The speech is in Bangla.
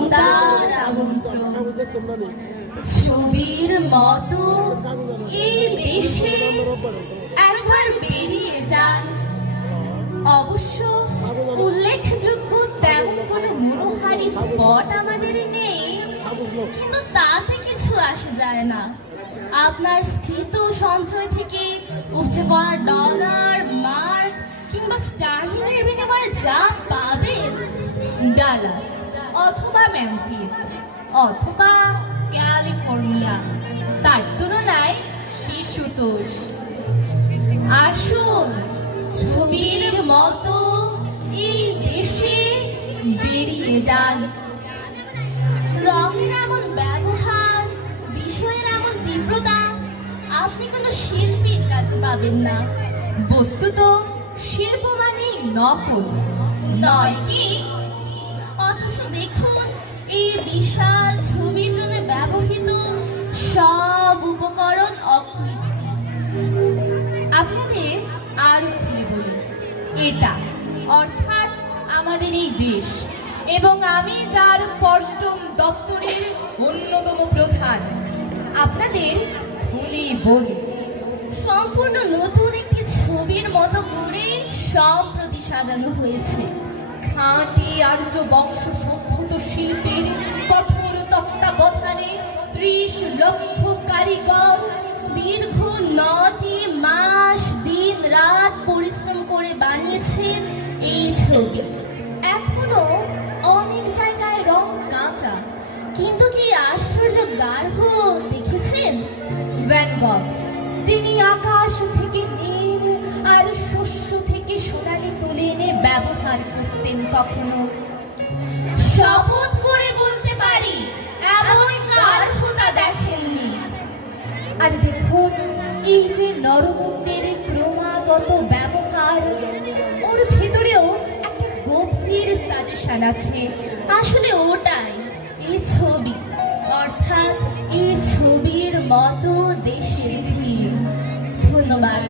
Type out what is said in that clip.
উদার আমন্ত্রণ। ছবির মতো এই দেশে একবার বেরিয়ে যান। অবশ্য উল্লেখযোগ্য তেমন কোনো মনোহারী স্পট আমাদের নেই, কিন্তু তাতে কিছু আসে যায় না। আপনার স্ফীত সঞ্চয় থেকে উপচে পড়া ডলার, মার্ক কিংবা স্টার্লিংয়ের বিনিময়ে যা পাবেন, ডালাস অথবা মেমফিস অথবা ক্যালিফোর্নিয়া, তার তুলনায় শিশুতোষ। আসুন, ছবির মতো এই দেশে বেরিয়ে যান। রঙের এমন ব্যবহার, বিষয়ের এমন তীব্রতা আপনি কোনো শিল্পীর কাছে পাবেন না। বস্তুত শিল্প মানেই নকল, নয় কি? অথচ দেখুন, এই বিশাল ছবির জন্য ব্যবহৃত সব উপকরণ অকৃত্রিম। আপনাদের আরো খুলে বলি, এটা অর্থাৎ আমাদের এই দেশ, এবং আমি যার পর্যটন দপ্তরের অন্যতম প্রধান, আপনাদের খুলে বলি, সম্পূর্ণ নতুন একটি ছবির মতো করে সম্প্রতি সাজানো হয়েছে। খাঁটি আর্য বংশ সভ্যত শিল্পের কঠোর তত্ত্বাবধানে 30 লক্ষ কারিগর দীর্ঘ 9টি মাস দিন রাত পরিশ্রম করে বানিয়েছেন এই ছবি। এখনো অনেক জায়গায় রং কাঁচা, কিন্তু কি আশ্চর্য গাঢ় দেখেছেন? ভ্যান গগ, যিনি আকাশ থেকে নীল আর শস্য থেকে সোনালি তুলে এনে ব্যবহার করতেন, কখনো শপথ করে বলতে পারি এমন গাঢ়তা দেখেননি। আর দেখুন, এই যে নরমুণ্ডের ক্রমাগত ব্যবহার, ওর ভেতরেও একটা গভীর সাজেশন আছে। আসলে ওটাই এই ছবি, অর্থাৎ এই ছবির মতো দেশে। ধন্যবাদ।